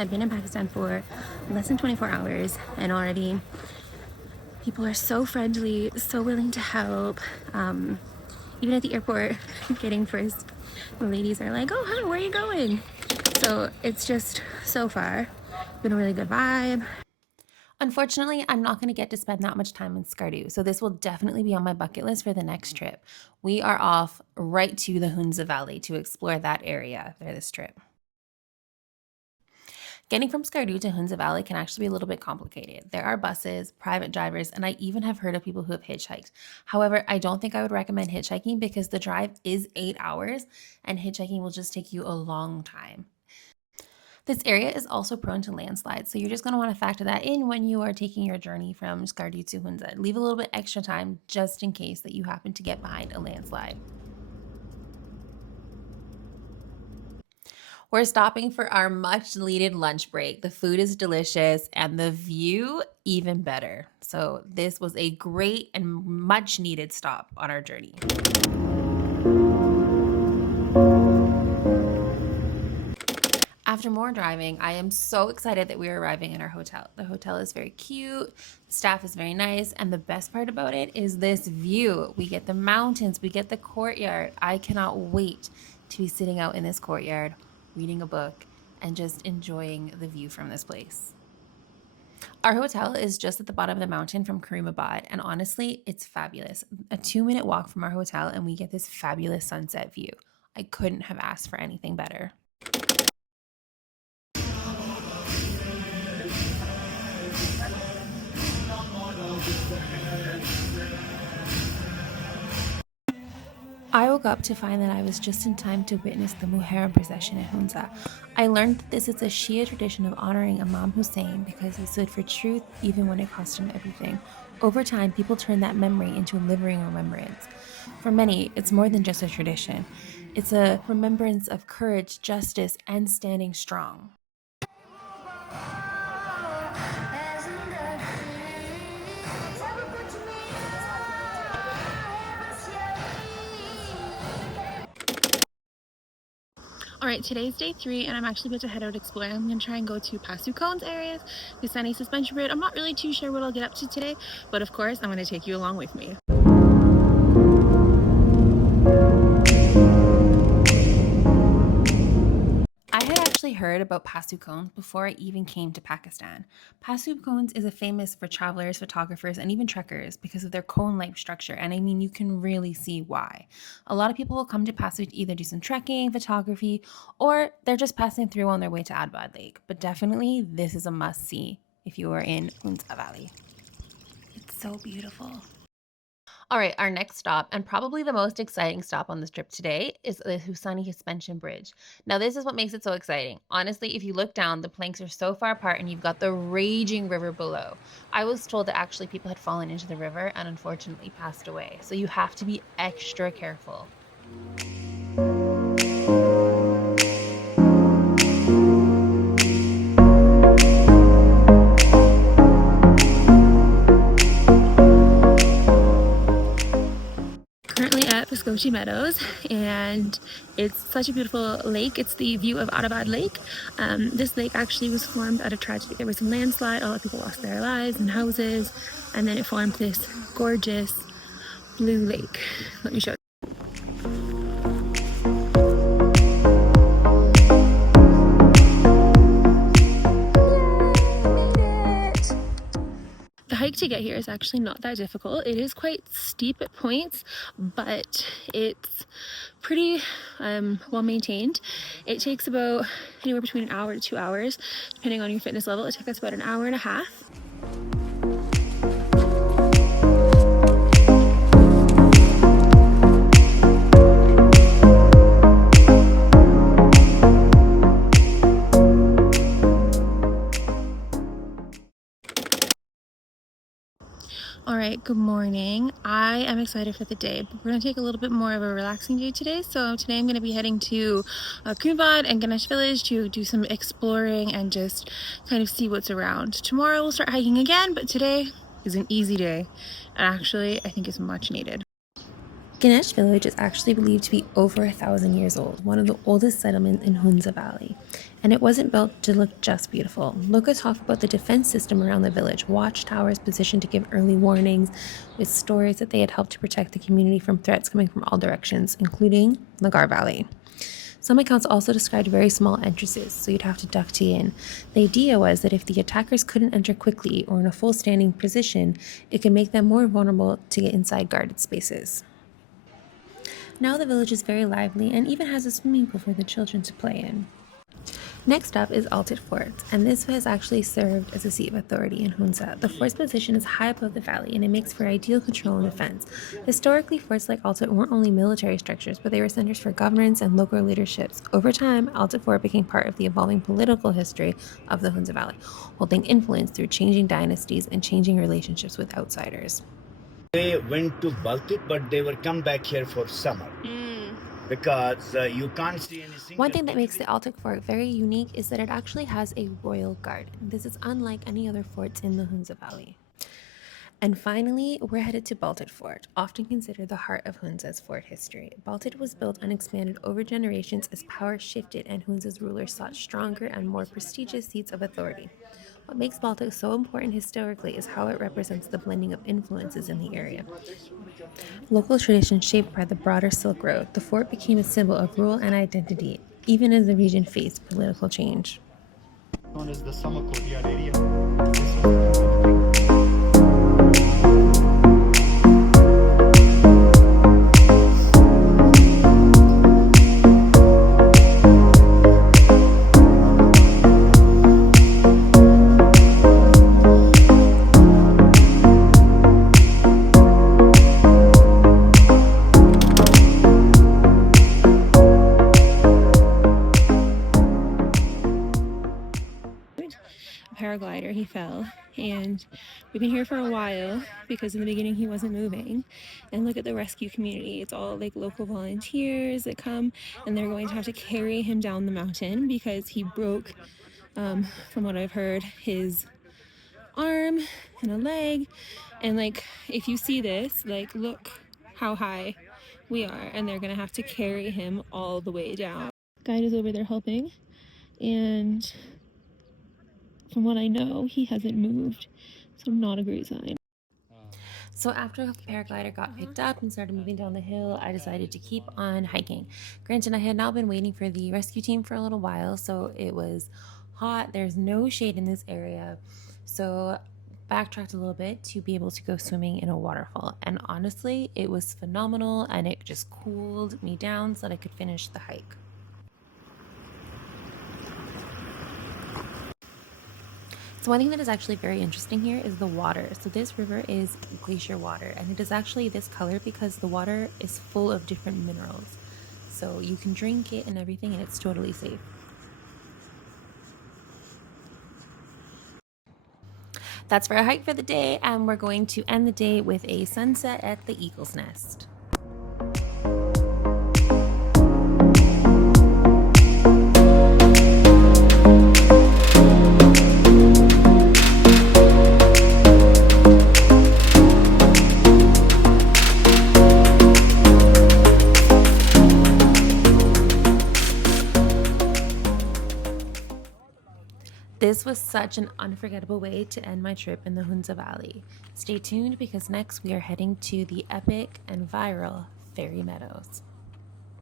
I've been in Pakistan for less than 24 hours and already people are so friendly, so willing to help. Even at the airport, getting first, the ladies are like, oh, hi, where are you going? So it's just so far been a really good vibe. Unfortunately, I'm not going to get to spend that much time in Skardu, so this will definitely be on my bucket list for the next trip. We are off right to the Hunza Valley to explore that area for this trip. Getting from Skardu to Hunza Valley can actually be a little bit complicated. There are buses, private drivers, and I even have heard of people who have hitchhiked. However, I don't think I would recommend hitchhiking because the drive is 8 hours and hitchhiking will just take you a long time. This area is also prone to landslides, so you're just going to want to factor that in when you are taking your journey from Skardu to Hunza. Leave a little bit extra time just in case that you happen to get behind a landslide. We're stopping for our much needed lunch break. The food is delicious and the view even better. So this was a great and much needed stop on our journey. After more driving, I am so excited that we are arriving in our hotel. The hotel is very cute, the staff is very nice, and the best part about it is this view. We get the mountains, we get the courtyard. I cannot wait to be sitting out in this courtyard, reading a book, and just enjoying the view from this place. Our hotel is just at the bottom of the mountain from Karimabad, and honestly, it's fabulous. A 2-minute walk from our hotel, and we get this fabulous sunset view. I couldn't have asked for anything better. I woke up to find that I was just in time to witness the Muharram Procession in Hunza. I learned that this is a Shia tradition of honoring Imam Hussain because he stood for truth even when it cost him everything. Over time, people turned that memory into a living remembrance. For many, it's more than just a tradition. It's a remembrance of courage, justice, and standing strong. Alright, today's day 3 and I'm actually about to head out exploring. I'm going to try and go to Passu Cones areas, Hussain suspension bridge. I'm not really too sure what I'll get up to today, but of course I'm going to take you along with me. I had actually heard about Passu Cones before I even came to Pakistan. Passu Cones is famous for travelers, photographers, and even trekkers because of their cone-like structure, and I mean, you can really see why. A lot of people will come to Passu to either do some trekking, photography, or they're just passing through on their way to Attabad Lake, but definitely this is a must-see if you are in Hunza Valley. It's so beautiful. All right, our next stop, and probably the most exciting stop on this trip today, is the Hussain suspension bridge. Now, this is what makes it so exciting. Honestly, if you look down, the planks are so far apart and you've got the raging river below. I was told that actually people had fallen into the river and unfortunately passed away, so you have to be extra careful. Ultra Meadows, and it's such a beautiful lake. It's the view of Attabad Lake. This lake actually was formed out of tragedy. There was some landslide, a lot of people lost their lives and houses, and then it formed this gorgeous blue lake. Let me show you. The hike to get here is actually not that difficult. It is quite steep at points, but it's pretty well maintained. It takes about anywhere between an hour to 2 hours, depending on your fitness level. It took us about an hour and a half. Alright, good morning. I am excited for the day, but we're going to take a little bit more of a relaxing day today. So today I'm going to be heading to Karimabad and Ganish Village to do some exploring and just kind of see what's around. Tomorrow we'll start hiking again, but today is an easy day. And actually, I think it's much needed. Ganish Village is actually believed to be over 1,000 years old, one of the oldest settlements in Hunza Valley. And it wasn't built to look just beautiful. Locals talk about the defense system around the village, watchtowers positioned to give early warnings, with stories that they had helped to protect the community from threats coming from all directions, including Lagar Valley. Some accounts also described very small entrances, so you'd have to duck to in. The idea was that if the attackers couldn't enter quickly or in a full standing position, it could make them more vulnerable to get inside guarded spaces. Now the village is very lively and even has a swimming pool for the children to play in. Next up is Altit Fort, and this has actually served as a seat of authority in Hunza. The fort's position is high above the valley, and it makes for ideal control and defense. Historically, forts like Altit weren't only military structures, but they were centers for governance and local leaderships. Over time, Altit Fort became part of the evolving political history of the Hunza Valley, holding influence through changing dynasties and changing relationships with outsiders. They went to Baltit, but they were come back here for summer. Because you can't see any single. One thing that makes the Altic Fort very unique is that it actually has a royal garden. This is unlike any other forts in the Hunza Valley. And finally, we're headed to Baltit Fort, often considered the heart of Hunza's fort history. Baltit was built and expanded over generations as power shifted and Hunza's rulers sought stronger and more prestigious seats of authority. What makes Baltic so important historically is how it represents the blending of influences in the area. Local traditions shaped by the broader Silk Road, the fort became a symbol of rule and identity, even as the region faced political change. Known as the summer courtyard area. Paraglider, he fell, and we've been here for a while because in the beginning he wasn't moving. And look at the rescue community. It's all like local volunteers that come, and they're going to have to carry him down the mountain because he broke, from what I've heard, his arm and a leg. And like, if you see this, like, look how high we are, and they're gonna have to carry him all the way down. Guide is over there helping, and from what I know, he hasn't moved, so not a great sign. So after the paraglider got picked up and started moving down the hill, I decided to keep on hiking. Granted, I had now been waiting for the rescue team for a little while, so it was hot. There's no shade in this area. So backtracked a little bit to be able to go swimming in a waterfall. And honestly, it was phenomenal, and it just cooled me down so that I could finish the hike. So one thing that is actually very interesting here is the water. So this river is glacier water, and it is actually this color because the water is full of different minerals. So you can drink it and everything, and it's totally safe. That's for a hike for the day, and we're going to end the day with a sunset at the Eagle's Nest. This was such an unforgettable way to end my trip in the Hunza Valley. Stay tuned because next we are heading to the epic and viral Fairy Meadows.